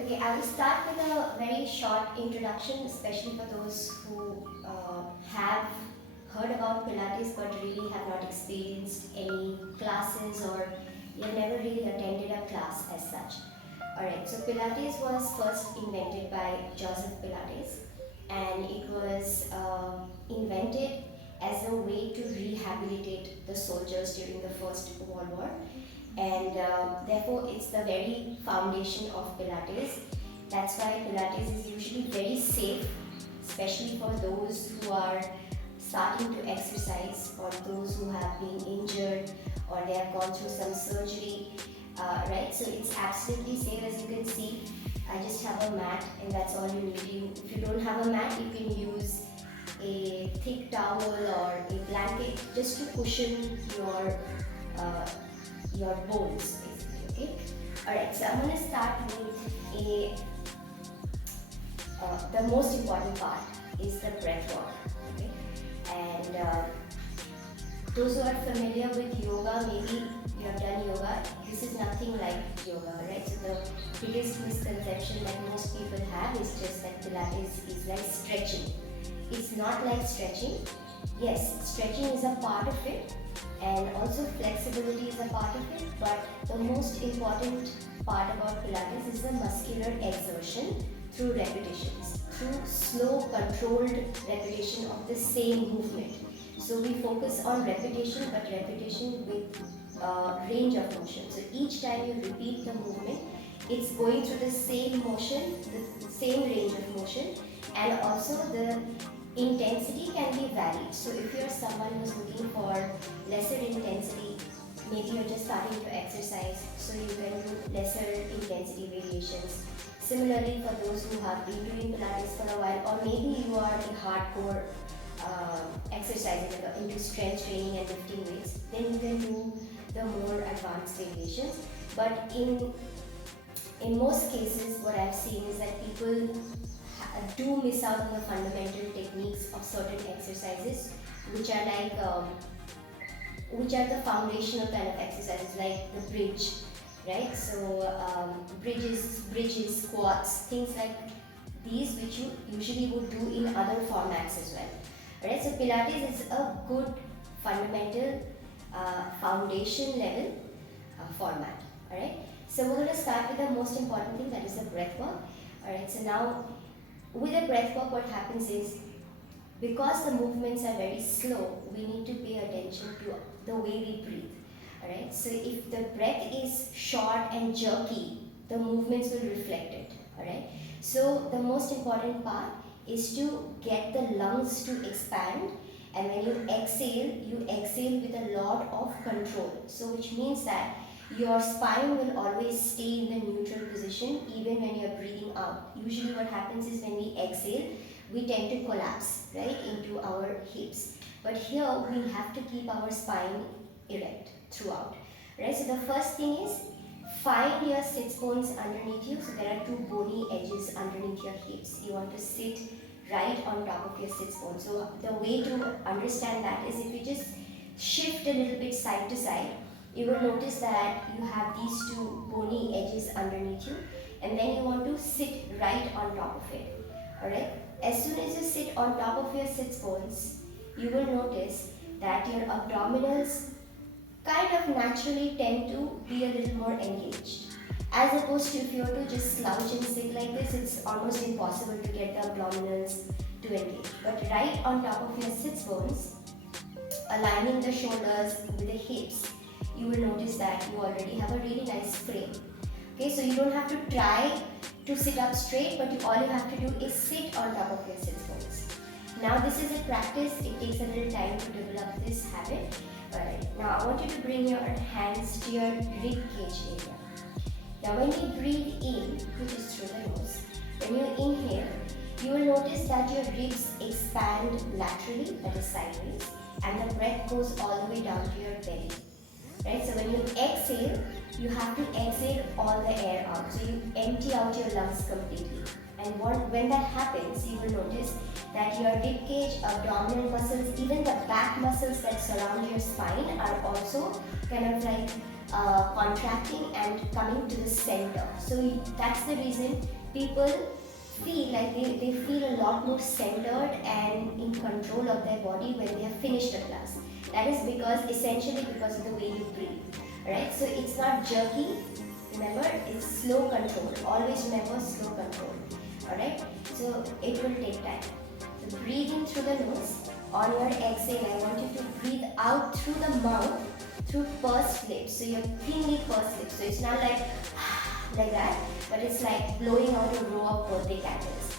Okay, I will start with a very short introduction, especially for those who have heard about Pilates but really have not experienced any classes or you have never really attended a class as such. Alright, so Pilates was first invented by Joseph Pilates, and it was invented as a way to rehabilitate the soldiers during the First World War, and therefore it's the very foundation of Pilates. That's why Pilates is usually very safe, especially for those who are starting to exercise or those who have been injured or they have gone through some surgery, right? So it's absolutely safe. As you can see, I just have a mat and that's all you need. If you don't have a mat, you can use a thick towel or a blanket just to cushion uh, your bones basically. Okay. All right. So I'm going to start with the most important part is the breath work. Okay. And those who are familiar with yoga, maybe you have done yoga. This is nothing like yoga, right? So the biggest misconception that most people have is just that Pilates is like stretching. It's not like stretching. Yes, stretching is a part of it, and also flexibility is a part of it, but the most important part about Pilates is the muscular exertion through repetitions, through slow controlled repetition of the same movement. So we focus on repetition, but repetition with range of motion. So each time you repeat the movement, it's going through the same motion, the same range of motion, and also the intensity can be varied. So if you're someone who's looking for lesser intensity, maybe you're just starting to exercise, so you can do lesser intensity variations. Similarly, for those who have been doing Pilates for a while, or maybe you are a hardcore exercising into strength training and lifting weights, then you can do the more advanced variations. But in most cases, what I've seen is that people do miss out on the fundamental techniques of certain exercises, which are like which are the foundational kind of exercises, like the bridge, right? So bridges, squats, things like these, which you usually would do in other formats as well. Right? So Pilates is a good fundamental foundation level format. Alright. So we're going to start with the most important thing, that is the breath work. Alright. So now with the breath work, what happens is, because the movements are very slow, we need to pay attention to the way we breathe. Alright. So if the breath is short and jerky, the movements will reflect it. Alright. So the most important part is to get the lungs to expand, and when you exhale with a lot of control. So which means that your spine will always stay in the neutral position even when you're breathing out. Usually what happens is when we exhale, we tend to collapse, right, into our hips. But here we have to keep our spine erect throughout. Right? So the first thing is, find your sits bones underneath you. So there are two bony edges underneath your hips. You want to sit right on top of your sits bones. So the way to understand that is, if you just shift a little bit side to side, you will notice that you have these two bony edges underneath you, and then you want to sit right on top of it. Alright? As soon as you sit on top of your sits bones, you will notice that your abdominals kind of naturally tend to be a little more engaged. As opposed to if you were to just slouch and sit like this, it's almost impossible to get the abdominals to engage. But right on top of your sits bones, aligning the shoulders with the hips, you will notice that you already have a really nice frame. Okay, so you don't have to try to sit up straight, but all you have to do is sit on top of your sits bones. Now this is a practice, it takes a little time to develop this habit. Alright, now I want you to bring your hands to your rib cage area. Now when you breathe in, which is through the nose, when you inhale, you will notice that your ribs expand laterally, that is sideways, and the breath goes all the way down to your belly. Right? So when you exhale, you have to exhale all the air out. So you empty out your lungs completely. And when that happens, you will notice that your rib cage, abdominal muscles, even the back muscles that surround your spine are also kind of like contracting and coming to the center. So that's the reason people feel like they feel a lot more centered and in control of their body when they have finished a class. That is essentially because of the way you breathe. Right? So it's not jerky, remember, it's slow control. Always remember slow control. Alright? So it will take time. So breathe in through the nose. On your exhale, I want you to breathe out through the mouth through pursed lips. So you're thinly pursed lips. So it's not like like that, but it's like blowing out a row of birthday candles.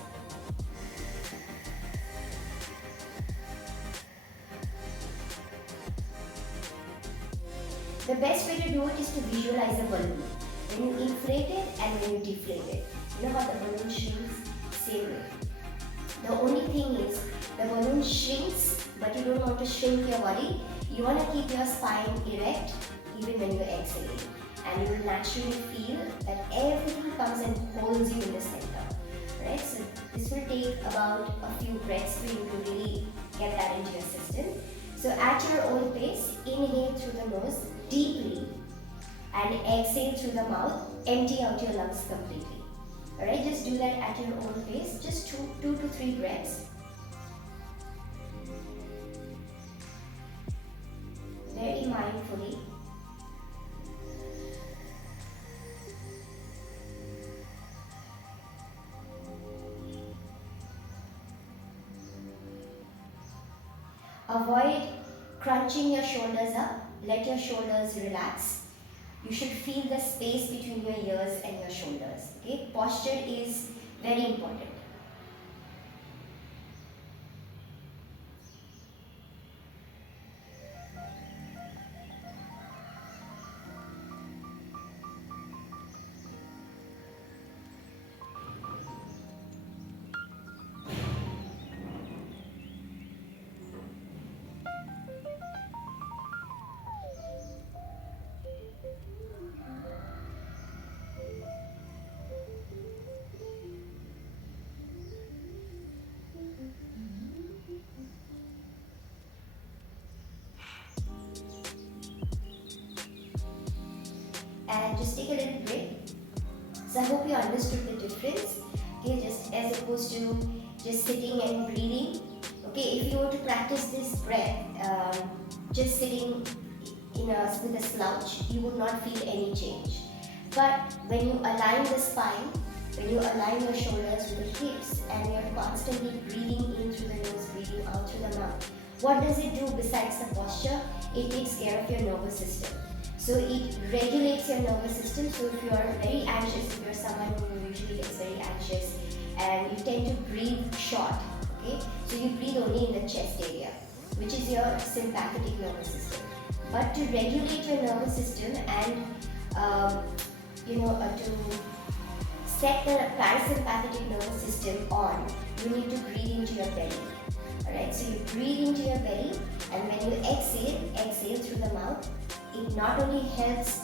The best way to do it is to visualize a balloon. When you inflate it and when you deflate it. You know how the balloon shrinks? Same way. The only thing is, the balloon shrinks, but you don't want to shrink your body. You want to keep your spine erect even when you're exhaling. And you will naturally feel that everything comes and holds you in the center. Right? So this will take about a few breaths for you to really get that into your system. So at your own pace, inhale through the nose deeply and exhale through the mouth. Empty out your lungs completely. Alright, just do that at your own pace, just two to three breaths. Very mindfully. Avoid crunching your shoulders up. Let your shoulders relax. You should feel the space between your ears and your shoulders. Okay? Posture is very important. And just take a little break. So I hope you understood the difference. Okay, just as opposed to just sitting and breathing. Okay, if you were to practice this breath, just sitting with a slouch, you would not feel any change. But when you align the spine, when you align your shoulders with the hips, and you're constantly breathing in through the nose, breathing out through the mouth, what does it do besides the posture? It takes care of your nervous system. So it regulates your nervous system. So if you are very anxious, if you're someone who usually gets very anxious and you tend to breathe short, okay? So you breathe only in the chest area, which is your sympathetic nervous system. But to regulate your nervous system and to set the parasympathetic nervous system on, you need to breathe into your belly. Alright, so you breathe into your belly, and when you exhale through the mouth. It not only helps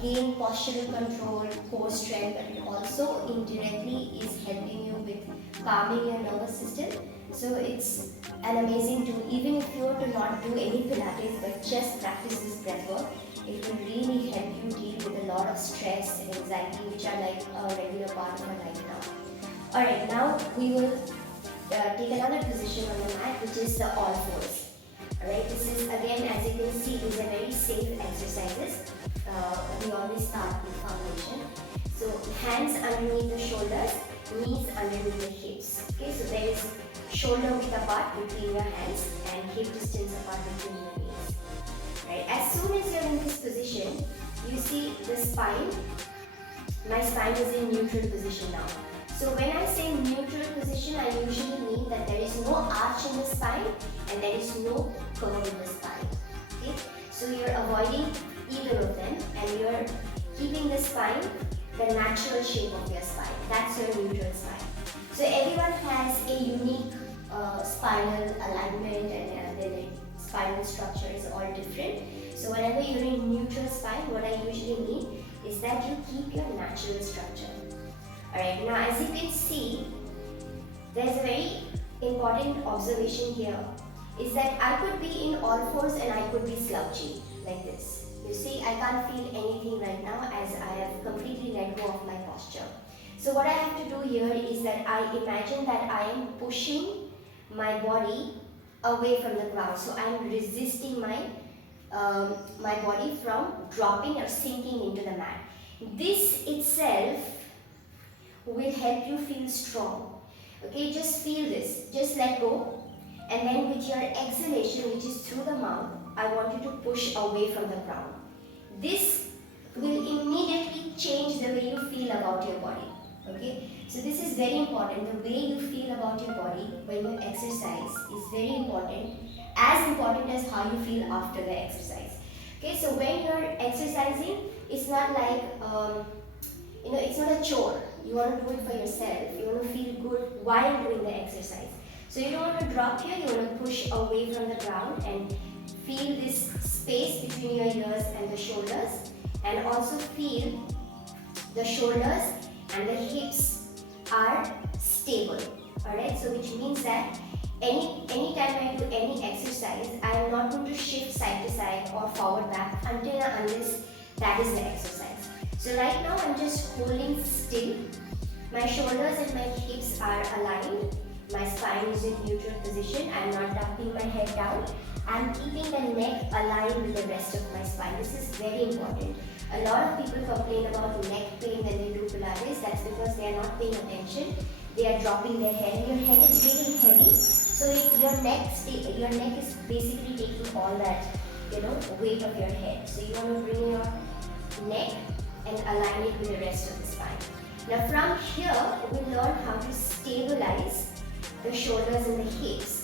gain postural control, core strength, but it also indirectly is helping you with calming your nervous system. So it's an amazing tool. Even if you were to not do any Pilates but just practice this breath work, it will really help you deal with a lot of stress and anxiety, which are like a regular part of our life now. Alright, now we will take another position on the mat, which is the all fours. Alright, this is again, as you can see, these are very safe exercises. We always start with foundation. So hands underneath the shoulders, knees underneath the hips. Okay, so there is shoulder width apart between your hands and hip distance apart between your knees. Right, as soon as you're in this position, you see the spine. My spine is in neutral position now. So when I say neutral position, I usually mean that there is no arch in the spine and there is no curve in the spine. Okay? So you're avoiding either of them and you're keeping the spine the natural shape of your spine. That's your neutral spine. So everyone has a unique spinal alignment and their spinal structure is all different. So whenever you're in neutral spine, what I usually mean is that you keep your natural structure. Alright, now as you can see, there's a very important observation here, is that I could be in all fours and I could be slouching like this. You see, I can't feel anything right now as I have completely let go of my posture. So what I have to do here is that I imagine that I am pushing my body away from the ground. So I am resisting my body from dropping or sinking into the mat. This itself will help you feel strong. Okay, just feel this. Just let go. And then with your exhalation, which is through the mouth, I want you to push away from the ground. This will immediately change the way you feel about your body. Okay, so this is very important. The way you feel about your body when you exercise is very important, as important as how you feel after the exercise. Okay, so when you're exercising, it's not like it's not a chore. You want to do it for yourself. You want to feel good while doing the exercise. So you don't want to drop here. You want to push away from the ground and feel this space between your ears and the shoulders, and also feel the shoulders and the hips are stable. Alright, so which means that anytime I do any exercise, I am not going to shift side to side or forward back until and unless that is the exercise. So right now I'm just holding still. My shoulders and my hips are aligned. My spine is in neutral position. I am not dumping my head down. I am keeping the neck aligned with the rest of my spine. This is very important. A lot of people complain about neck pain when they do Pilates. That's because they are not paying attention. They are dropping their head. Your head is really heavy, so your neck is basically taking all that weight of your head. So you want to bring your neck and align it with the rest of the spine. Now from here, we learn how to stabilize the shoulders and the hips.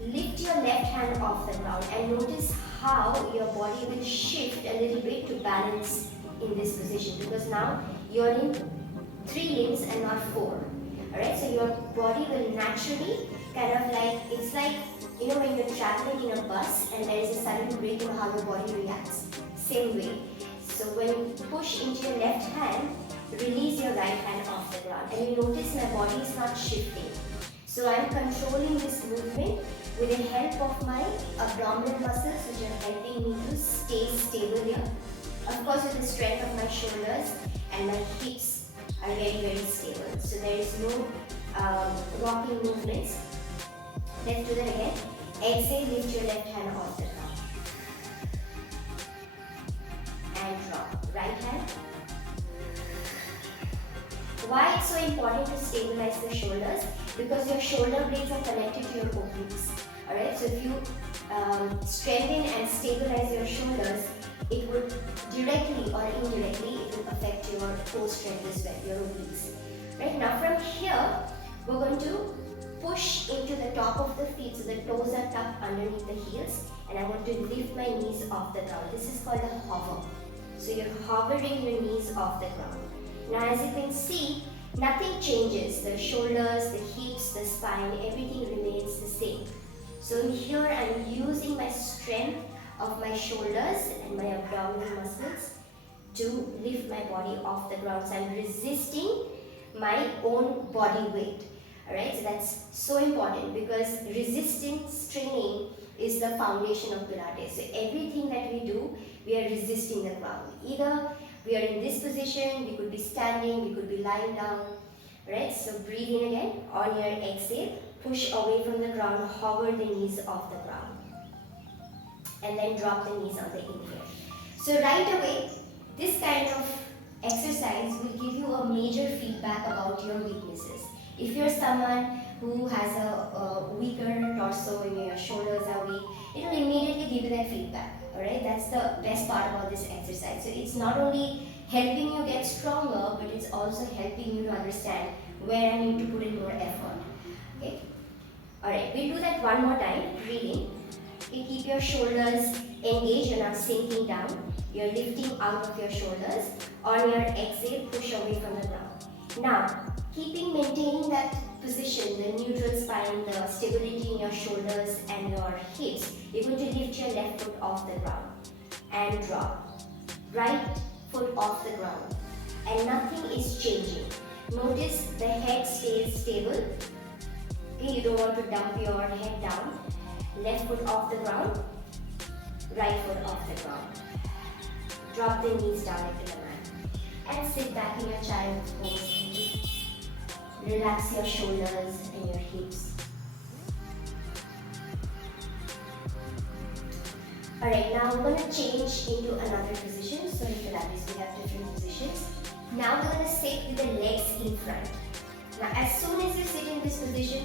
Lift your left hand off the ground and notice how your body will shift a little bit to balance in this position, because now you're in 3 limbs and not 4. Alright, so your body will naturally it's like when you're traveling in a bus and there is a sudden break in how your body reacts. Same way. So when you push into your left hand, release your right hand off the ground, and you notice my body is not shifting. So I'm controlling this movement with the help of my abdominal muscles, which are helping me to stay stable here. Of course, with the strength of my shoulders and my hips are very, very stable. So there is no rocking movements. Let's do that again. Exhale, lift your left hand off the ground. And drop. Right hand. Why it's so important to stabilize the shoulders? Because your shoulder blades are connected to your obliques. Alright, so if you strengthen and stabilize your shoulders, it would directly or indirectly affect your core strength as well, your obliques. Right, now from here, we're going to push into the top of the feet, so the toes are tucked underneath the heels, and I want to lift my knees off the ground. This is called a hover. So you're hovering your knees off the ground. Now as you can see, nothing changes. The shoulders, the hips, the spine, everything remains the same. So here I'm using my strength of my shoulders and my abdominal muscles to lift my body off the ground. So I'm resisting my own body weight. Alright, so that's so important, because resistance training is the foundation of Pilates. So everything that we do, we are resisting the ground. Either we are in this position, we could be standing, we could be lying down. Right, so breathe in again. On your exhale, push away from the ground, hover the knees off the ground. And then drop the knees on the inhale. So right away, this kind of exercise will give you a major feedback about your weaknesses. If you're someone who has a weaker torso and your shoulders are weak, it will immediately give you that feedback. Alright, that's the best part about this exercise. So it's not only helping you get stronger, but it's also helping you to understand where I need to put in more effort. Okay. Alright, we'll do that one more time. Breathing. Okay, keep your shoulders engaged. You're not sinking down. You're lifting out of your shoulders. On your exhale, push away from the ground. Now, maintaining that position, the neutral spine, the stability in your shoulders and your hips, you're going to lift your left foot off the ground and drop. Right foot off the ground, and nothing is changing. Notice the head stays stable. Okay, you don't want to dump your head down. Left foot off the ground, right foot off the ground. drop the knees down into the mat and sit back in your child's pose and just relax your shoulders and your hips. Alright, now we're going to change into another position. So in Pilates we have different positions. Now we're going to sit with the legs in front. Now as soon as you sit in this position,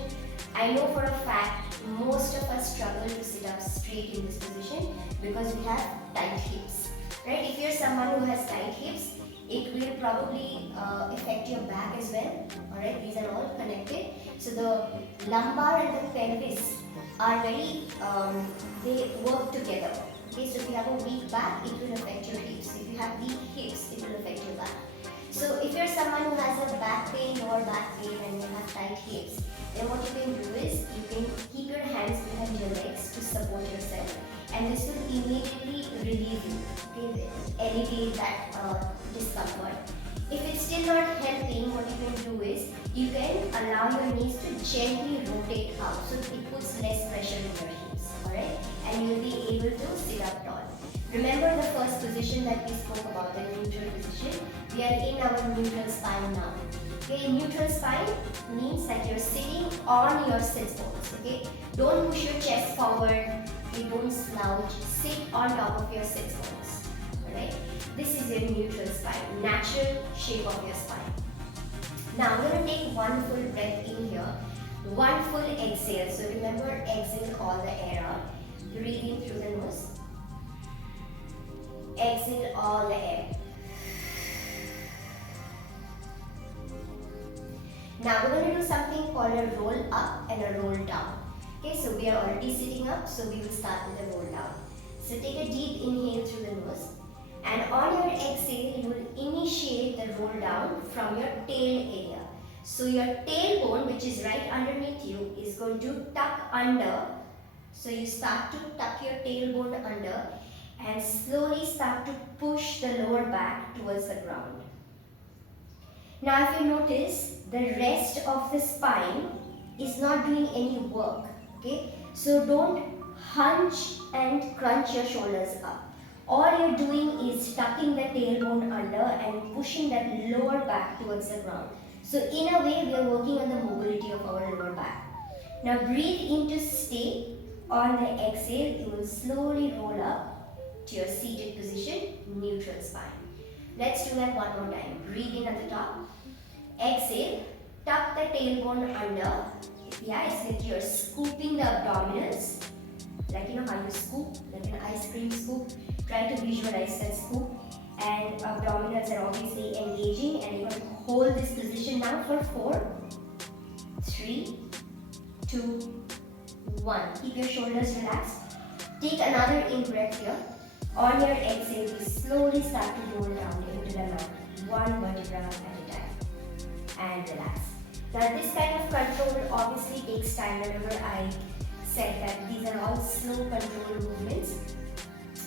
I know for a fact most of us struggle to sit up straight in this position because we have tight hips. Right? If you're someone who has tight hips, it will probably affect your back as well. Alright, these are all connected. So the lumbar and the pelvis are very, they work together. Okay, so if you have a weak back, it will affect your hips. If you have weak hips, it will affect your back. So if you're someone who has a back pain, lower back pain, and you have tight hips, then what you can do is you can keep your hands behind your legs to support yourself, and this will immediately relieve you, okay, alleviate that discomfort. If it's still not helping, what you can do is you can allow your knees to gently rotate out, so it puts less pressure in your hips, alright, and you'll be able to sit up tall. Remember the first position that we spoke about, the neutral position. We are in our neutral spine now. Okay, neutral spine means that you're sitting on your sit bones. Okay, don't push your chest forward. Okay, don't slouch. Sit on top of your sit bones. Alright, this is your neutral spine, natural shape of your spine. Now I'm going to take one full breath in here, one full exhale. So remember, exhale all the air out. Breathe in through the nose. Exhale all the air. Now we're going to do something called a roll up and a roll down. Okay, so we are already sitting up, so we will start with a roll down. So take a deep inhale through the nose, and on your exhale, you will initiate the roll down from your tail area. So your tailbone, which is right underneath you, is going to tuck under. So you start to tuck your tailbone under and slowly start to push the lower back towards the ground. Now if you notice, the rest of the spine is not doing any work. Okay, so don't hunch and crunch your shoulders up. All you're doing is tucking the tailbone under and pushing that lower back towards the ground. So in a way, we are working on the mobility of our lower back. Now breathe in to stay. On the exhale, you will slowly roll up to your seated position, neutral spine. Let's do that one more time. Breathe in at the top. Exhale, tuck the tailbone under. Yeah, it's like you're scooping the abdominals. Like you know how you scoop, like an ice cream scoop. Try to visualize that scoop. And abdominals are obviously engaging, and you're going to hold this position now for 4, 3, 2, 1. Keep your shoulders relaxed. Take another in breath here. On your exhale, you slowly start to roll down into the mat, one vertebra at a time, and relax. Now this kind of control obviously takes time. Remember I said that these are all slow controlled movements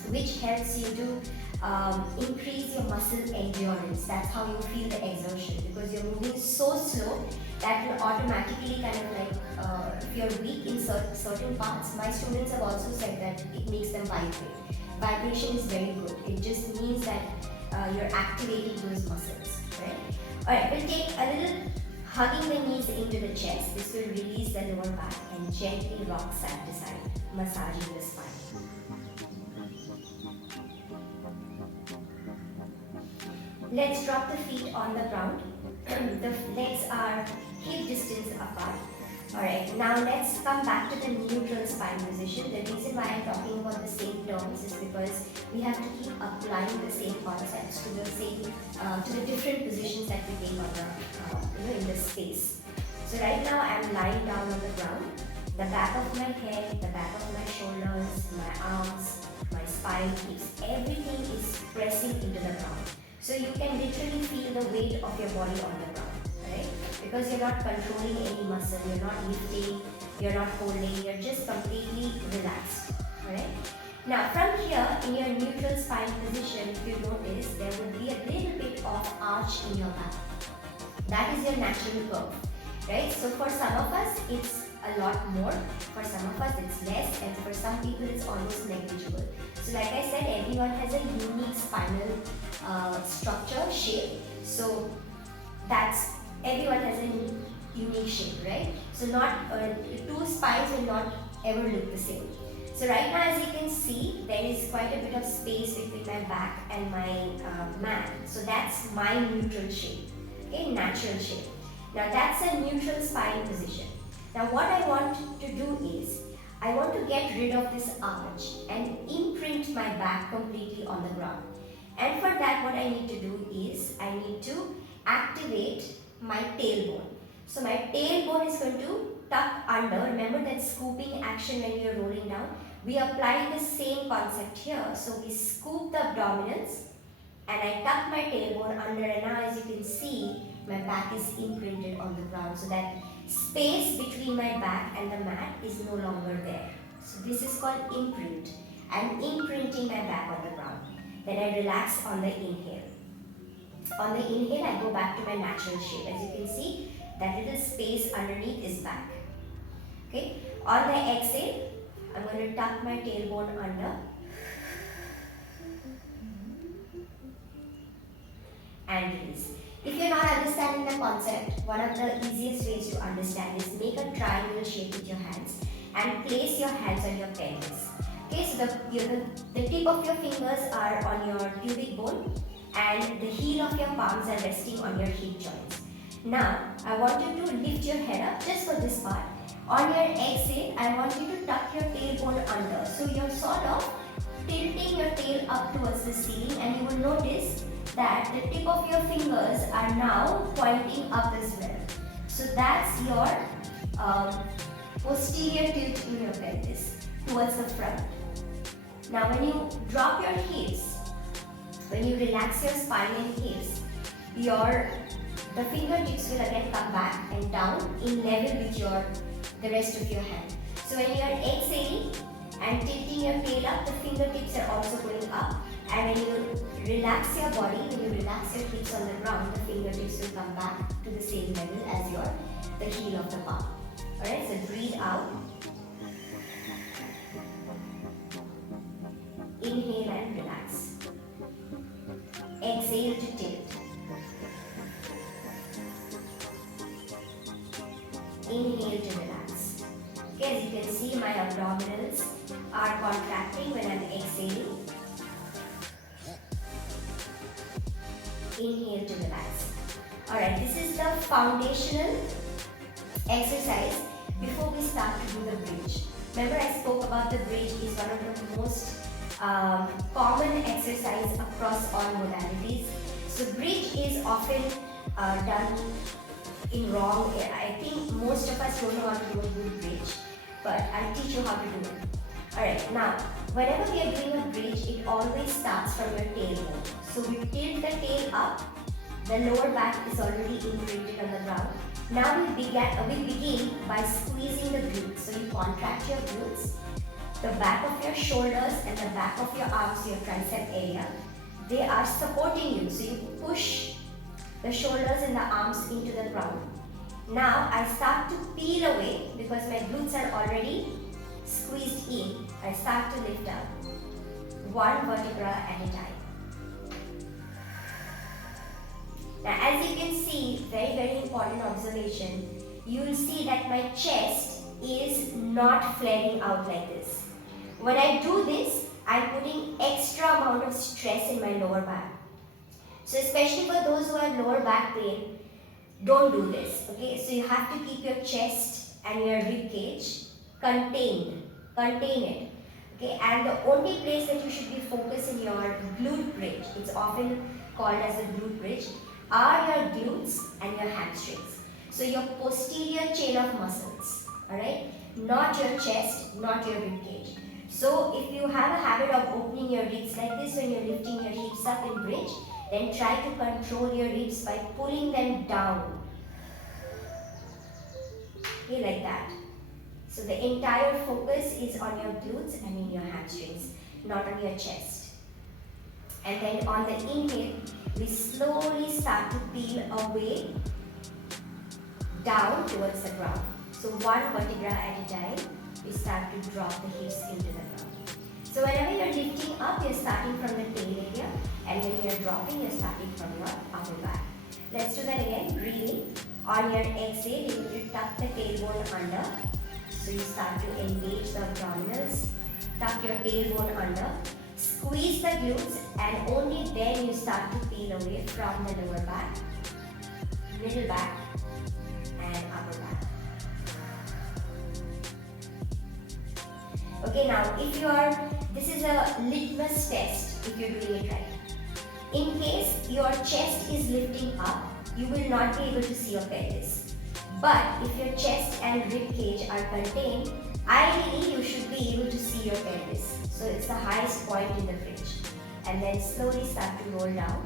which helps you to increase your muscle endurance. That's how you feel the exertion, because you're moving so slow that will automatically kind of like, if you're weak in certain parts, my students have also said that it makes them vibrate. Vibration is very good. It just means that you're activating those muscles, right? Alright, we'll take a little hugging the knees into the chest. This will release the lower back and gently rock side to side, massaging the spine. Let's drop the feet on the ground. The legs are hip distance apart. Alright, now let's come back to the neutral spine position. The reason why I'm talking about the same terms is because we have to keep applying the same concepts to the same, to the different positions that we take on the, in the space. So right now I'm lying down on the ground. The back of my head, the back of my shoulders, my arms, my spine, everything is pressing into the ground. So you can literally feel the weight of your body on the ground, right? Because you're not controlling any muscle, you're not lifting, you're not holding, you're just completely relaxed, right? Now from here, in your neutral spine position, if you notice, there will be a little bit of arch in your back. That is your natural curve, right? So for some of us, it's a lot more. For some of us, it's less, and for some people, it's almost negligible. So like I said, everyone has a unique spinal structure, shape. So that's, everyone has a unique shape, right? So not two spines will not ever look the same. So right now, as you can see, there is quite a bit of space between my back and my mat. So that's my neutral shape, okay, natural shape. Now that's a neutral spine position. Now what I want to do is, I want to get rid of this arch and imprint my back completely on the ground. And for that, what I need to do is, I need to activate my tailbone. So my tailbone is going to tuck under. Remember that scooping action when you're rolling down? We apply the same concept here. So we scoop the abdominals and I tuck my tailbone under, and now as you can see, my back is imprinted on the ground. So that space between my back and the mat is no longer there. So this is called imprint. I'm imprinting my back on the ground. Then I relax on the inhale. On the inhale, I go back to my natural shape. As you can see, that little space underneath is back. Okay. On the exhale, I'm going to tuck my tailbone under and release. If you're not understanding the concept, one of the easiest ways to understand is make a triangle shape with your hands and place your hands on your pelvis. Okay, so the tip of your fingers are on your pubic bone and the heel of your palms are resting on your hip joints. Now, I want you to lift your head up just for this part. On your exhale, I want you to tuck your tailbone under. So you're sort of tilting your tail up towards the ceiling, and you will notice that the tip of your fingers are now pointing up as well. So that's your posterior tilt in your pelvis towards the front. Now when you drop your hips, when you relax your spine and hips, the fingertips will again come back and down in level with the rest of your hand. So when you are exhaling and tilting your tail up, the fingertips are also going up. And when you relax your body, when you relax your hips on the ground, the fingertips will come back to the same level as the heel of the palm. Alright, so breathe out. Inhale and relax. Exhale to tilt. Inhale to relax. Okay, as you can see, my abdominals are contracting when I'm exhaling. Inhale to relax. Alright, this is the foundational exercise before we start to do the bridge. Remember, I spoke about the bridge is one of the most common exercise across all modalities. So bridge is often done in wrong. I think most of us don't know how to do a good bridge, but I'll teach you how to do it. Alright, now whenever we are doing a bridge, it always starts from your tailbone. So we tilt the tail up, the lower back is already imprinted on the ground. Now we begin by squeezing the glutes. So you contract your glutes, the back of your shoulders and the back of your arms, your tricep area, they are supporting you. So you push the shoulders and the arms into the ground. Now I start to peel away because my glutes are already squeezed in. I start to lift up one vertebra at a time. Now as you can see, very, very important observation, you will see that my chest is not flaring out like this. When I do this, I'm putting extra amount of stress in my lower back. So especially for those who have lower back pain, don't do this, okay? So you have to keep your chest and your rib cage contained, contain it, okay? And the only place that you should be focused in your glute bridge, it's often called as a glute bridge, are your glutes and your hamstrings. So your posterior chain of muscles, alright? Not your chest, not your rib cage. So if you have a habit of opening your ribs like this when you're lifting your hips up in bridge, then try to control your ribs by pulling them down. Okay, like that. So the entire focus is on your glutes and in your hamstrings, not on your chest. And then on the inhale, we slowly start to peel away down towards the ground. So one vertebra at a time, we start to drop the hips into the ground. So whenever you're lifting up, you're starting from the tail area, and when you're dropping, you're starting from your upper back. Let's do that again. Breathing. On your exhale, you need to tuck the tailbone under. So you start to engage the abdominals. Tuck your tailbone under. Squeeze the glutes, and only then you start to peel away from the lower back, middle back, and upper back. Okay, now this is a litmus test if you're doing it right. In case your chest is lifting up, you will not be able to see your pelvis. But if your chest and rib cage are contained, ideally you should be able to see your pelvis. So it's the highest point in the bridge. And then slowly start to roll down,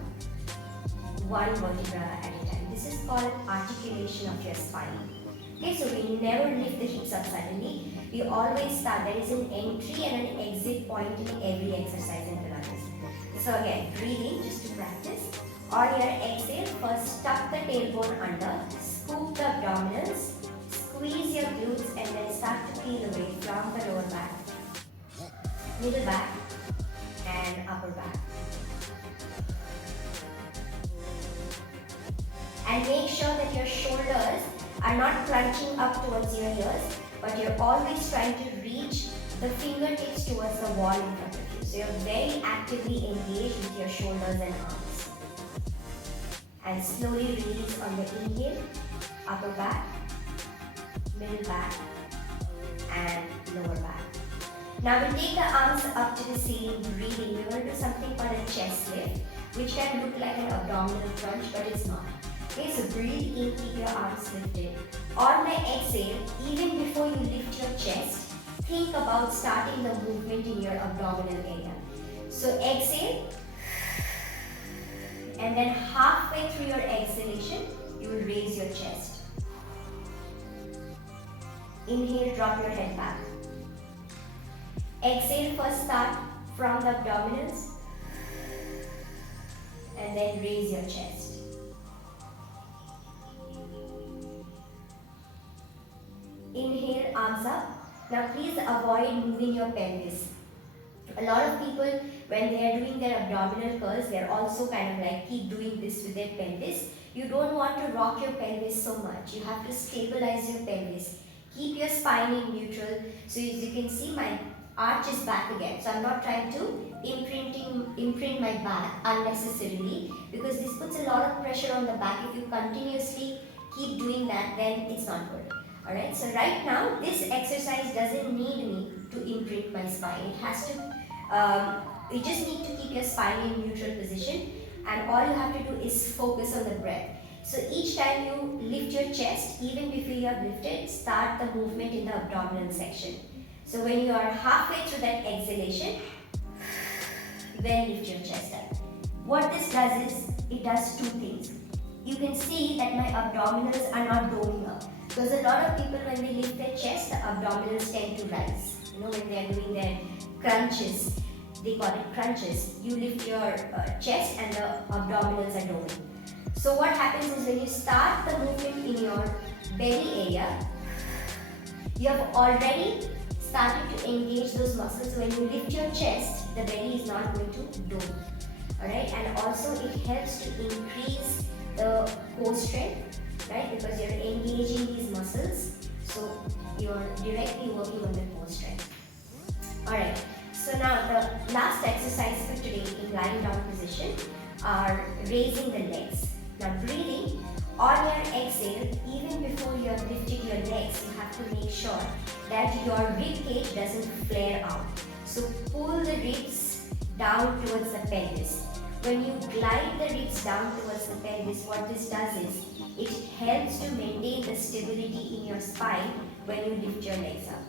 one vertebra at a time. This is called articulation of your spine. Okay, so we never lift the hips up suddenly. We always start. There is an entry and an exit point in every exercise in Pilates. So again, breathing just to practice. On your exhale, first tuck the tailbone under, scoop the abdominals, squeeze your glutes, and then start to peel away from the lower back, middle back, and upper back. And make sure that your shoulders are not crunching up towards your ears, but you're always trying to reach the fingertips towards the wall in front of you. So you're very actively engaged with your shoulders and arms. And slowly release on the inhale, upper back, middle back, and lower back. Now we'll take the arms up to the ceiling, breathing. We're going to do something called a chest lift, which can look like an abdominal crunch, but it's not. Okay, so breathe in, keep your arms lifted. On the exhale, even before you lift your chest, think about starting the movement in your abdominal area. So exhale, and then halfway through your exhalation, you will raise your chest. Inhale, drop your head back. Exhale, first start from the abdominals, and then raise your chest. Inhale, arms up. Now please avoid moving your pelvis. A lot of people, when they are doing their abdominal curls, they are also kind of like keep doing this with their pelvis. You don't want to rock your pelvis so much. You have to stabilize your pelvis. Keep your spine in neutral. So as you can see, my arch is back again. So I'm not trying to imprint my back unnecessarily, because this puts a lot of pressure on the back. If you continuously keep doing that, then it's not good. Alright, so right now this exercise doesn't need me to imprint my spine. It has to, you just need to keep your spine in neutral position, and all you have to do is focus on the breath. So each time you lift your chest, even before you have lifted, start the movement in the abdominal section. So when you are halfway through that exhalation, then lift your chest up. What this does is, it does two things. You can see that my abdominals are not going up. Because a lot of people, when they lift their chest, the abdominals tend to rise. You know, when they are doing their crunches, they call it crunches. You lift your chest and the abdominals are going. So what happens is, when you start the movement in your belly area, you have already started to engage those muscles. When you lift your chest, the belly is not going to dome. Alright, and also it helps to increase the core strength. Right, because you're engaging these muscles, so you're directly working on the core strength. Alright, so now the last exercise for today in lying down position are raising the legs. Now breathing, on your exhale, even before you have lifted your legs, you have to make sure that your rib cage doesn't flare out. So pull the ribs down towards the pelvis. When you glide the ribs down towards the pelvis, what this does is, it helps to maintain the stability in your spine when you lift your legs up.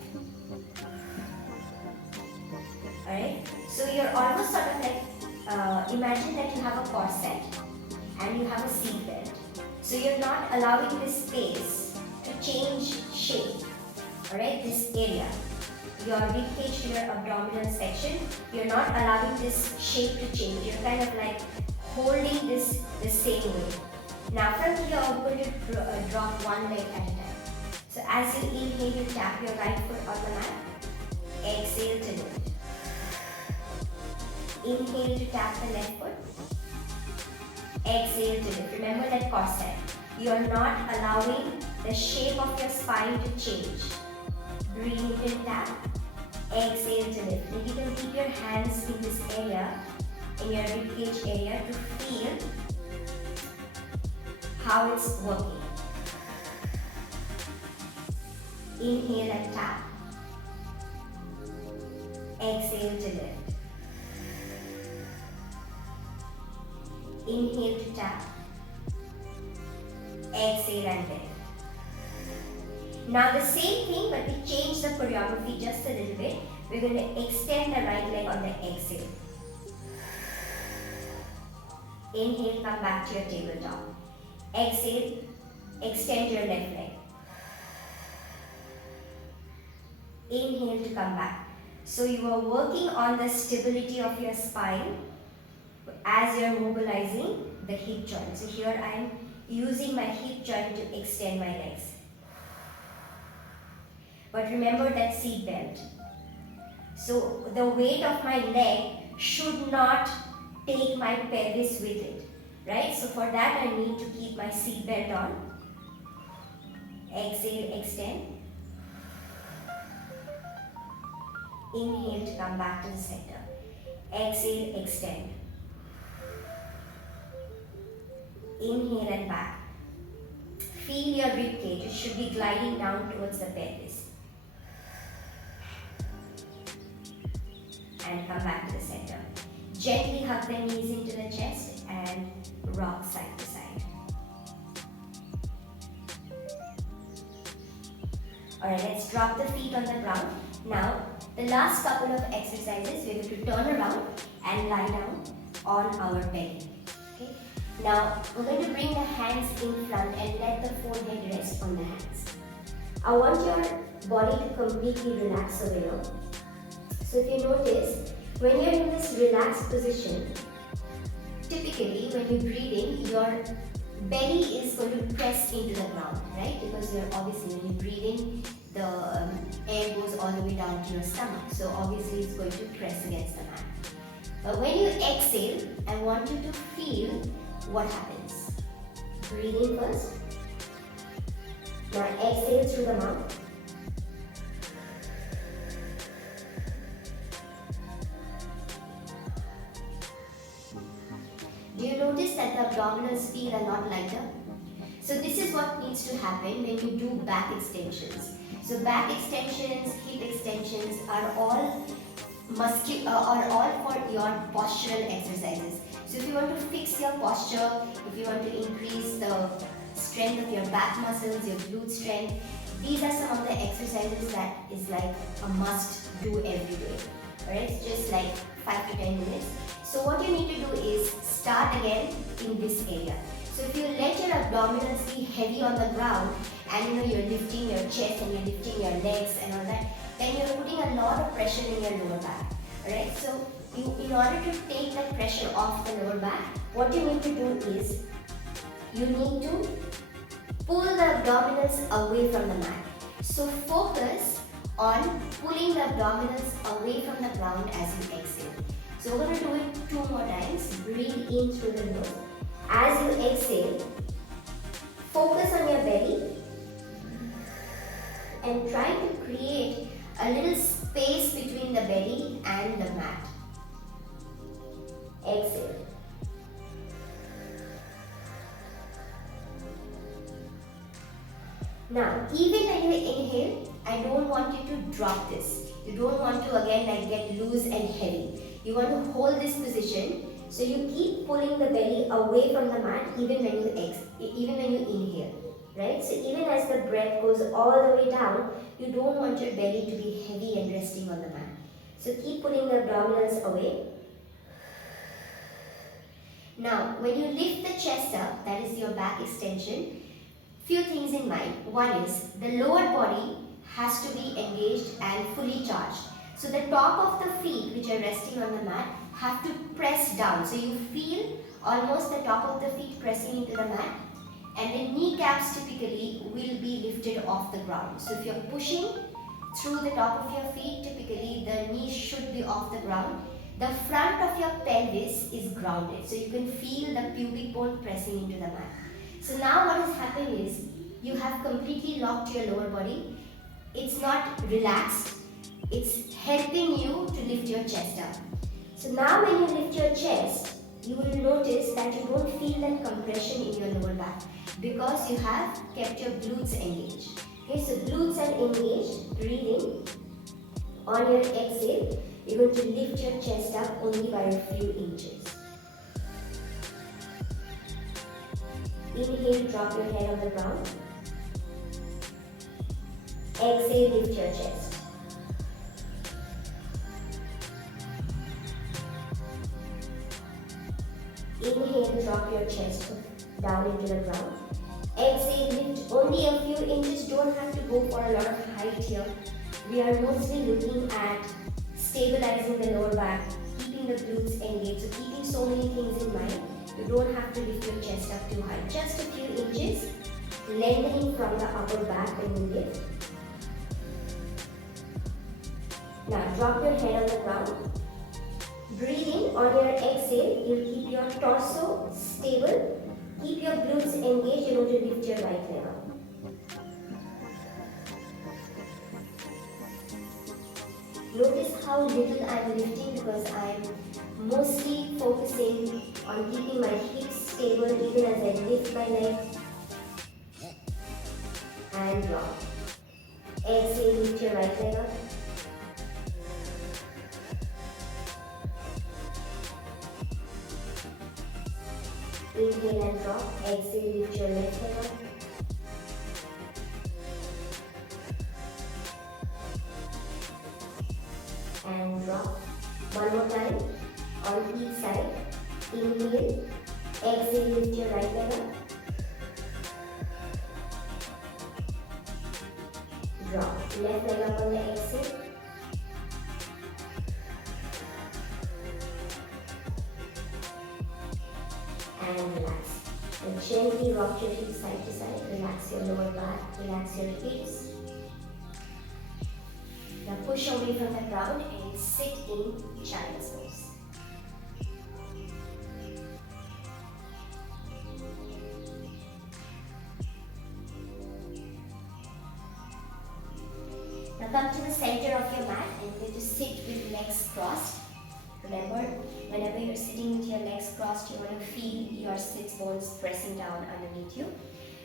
Alright, so you're almost sort of like, imagine that you have a corset and you have a seat belt. So you're not allowing this space to change shape. Alright, this area. Your rib cage to your abdominal section, you're not allowing this shape to change. You're kind of like holding this the same way. Now from here, I'm going to drop one leg at a time. So as you inhale, you tap your right foot on the mat. Exhale to lift. Inhale to tap the left foot. Exhale to lift. Remember that corset. You are not allowing the shape of your spine to change. Breathe in and tap. Exhale to lift. Then you can keep your hands in this area, in your ribcage area, to feel how it's working. Inhale and tap. Exhale to lift. Inhale to tap. Exhale and lift. Now the same thing, but we change the choreography just a little bit. We're going to extend the right leg on the exhale. Inhale, come back to your tabletop. Exhale, extend your left leg. Inhale to come back. So you are working on the stability of your spine as you are mobilizing the hip joint. So here I am using my hip joint to extend my legs. But remember that seat belt. So the weight of my leg should not take my pelvis with it, right? So for that I need to keep my seat belt on. Exhale, extend. Inhale to come back to the center. Exhale, extend. Inhale and back. Feel your rib cage. It should be gliding down towards the pelvis. And come back to the center. Gently hug the knees into the chest and rock side to side. Alright, let's drop the feet on the ground. Now, the last couple of exercises, we're going to turn around and lie down on our belly. Okay? Now, we're going to bring the hands in front and let the forehead rest on the hands. I want your body to completely relax over here. So if you notice, when you're in this relaxed position, typically when you breathe in, your belly is going to press into the ground, right? Because you're obviously, when you breathe in, the air goes all the way down to your stomach. So obviously it's going to press against the mat. But when you exhale, I want you to feel what happens. Breathe in first. Now exhale through the mouth. Do you notice that the abdominals feel a lot lighter? So this is what needs to happen when you do back extensions. So back extensions, hip extensions are all for your postural exercises. So if you want to fix your posture, if you want to increase the strength of your back muscles, your glute strength, these are some of the exercises that is like a must do every day. Alright, it's just like 5 to 10 minutes. So what you need to do is start again in this area. So if you let your abdominals be heavy on the ground and you're lifting your chest and you're lifting your legs and all that, then you're putting a lot of pressure in your lower back. Alright, so in order to take the pressure off the lower back, what you need to do is you need to pull the abdominals away from the mat. So focus on pulling the abdominals away from the ground as you exhale. So we're going to do it 2 more times. Breathe in through the nose. As you exhale, focus on your belly and try to create a little space between the belly and the mat. Exhale. Now, even when you inhale, I don't want you to drop this. You don't want to again get loose and heavy. You want to hold this position, so you keep pulling the belly away from the mat even when you inhale, right? So even as the breath goes all the way down, you don't want your belly to be heavy and resting on the mat. So keep pulling the abdominals away. Now, when you lift the chest up, that is your back extension, few things in mind. One is the lower body has to be engaged and fully charged. So the top of the feet, which are resting on the mat, have to press down. So you feel almost the top of the feet pressing into the mat, and the kneecaps typically will be lifted off the ground. So if you're pushing through the top of your feet, typically the knees should be off the ground. the front of your pelvis is grounded. So you can feel the pubic bone pressing into the mat. So now what has happened is you have completely locked your lower body. It's not relaxed. It's helping you to lift your chest up. So now when you lift your chest, you will notice that you don't feel that compression in your lower back because you have kept your glutes engaged. Okay, so glutes are engaged. Breathe in. On your exhale, you're going to lift your chest up only by a few inches. Inhale, drop your head on the ground. Exhale, lift your chest. Inhale, drop your chest down into the ground. Exhale, lift only a few inches. Don't have to go for a lot of height here. We are mostly looking at stabilizing the lower back, keeping the glutes engaged. So keeping so many things in mind, you don't have to lift your chest up too high. Just a few inches, lengthening from the upper back when you lift. Now drop your head on the ground. Breathe in. On your exhale, you'll keep your torso stable. Keep your glutes engaged. You're going to lift your right leg up. Notice how little I'm lifting because I'm mostly focusing on keeping my hips stable even as I lift my leg and drop. Exhale, lift your right leg up. Inhale and drop. Exhale, lift your left leg up. And drop. One more time on each side. Inhale. Exhale, lift your right leg up. Drop. Left leg up on the exhale. And relax. And gently rock your hips side to side. Relax your lower back. Relax your hips. Now push away from the ground and sit in child's pose. Now come to the center of your mat and you're going to sit with legs crossed. Remember, whenever you're sitting with your legs crossed, you want to feel your sits bones pressing down underneath you.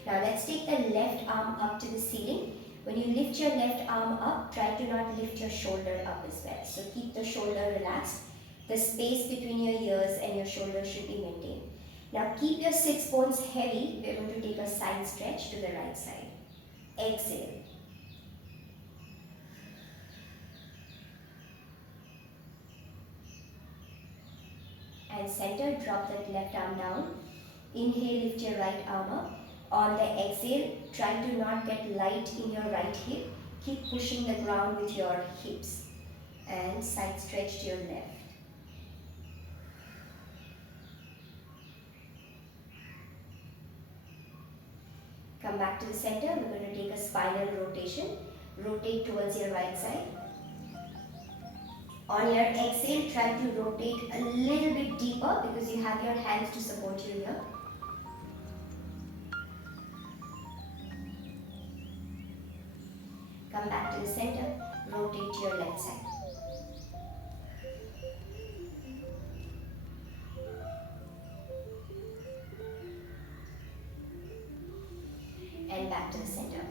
Now let's take the left arm up to the ceiling. When you lift your left arm up, try to not lift your shoulder up as well. So keep the shoulder relaxed. The space between your ears and your shoulder should be maintained. Now keep your sits bones heavy. We're going to take a side stretch to the right side. Exhale. And center, drop that left arm down. Inhale, lift your right arm up. On the exhale, try to not get light in your right hip. Keep pushing the ground with your hips. And side stretch to your left. Come back to the center. We're going to take a spinal rotation. Rotate towards your right side. On your exhale, try to rotate a little bit deeper because you have your hands to support you here. Come back to the center, rotate to your left side. And back to the center.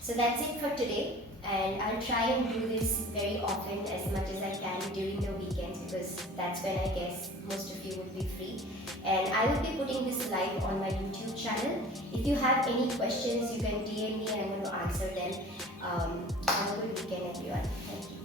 So that's it for today. And I'll try and do this very often as much as I can during the weekends because that's when I guess most of you will be free. And I will be putting this live on my YouTube channel. If you have any questions, you can DM me and I'm going to answer them. Have a good weekend, everyone. Thank you.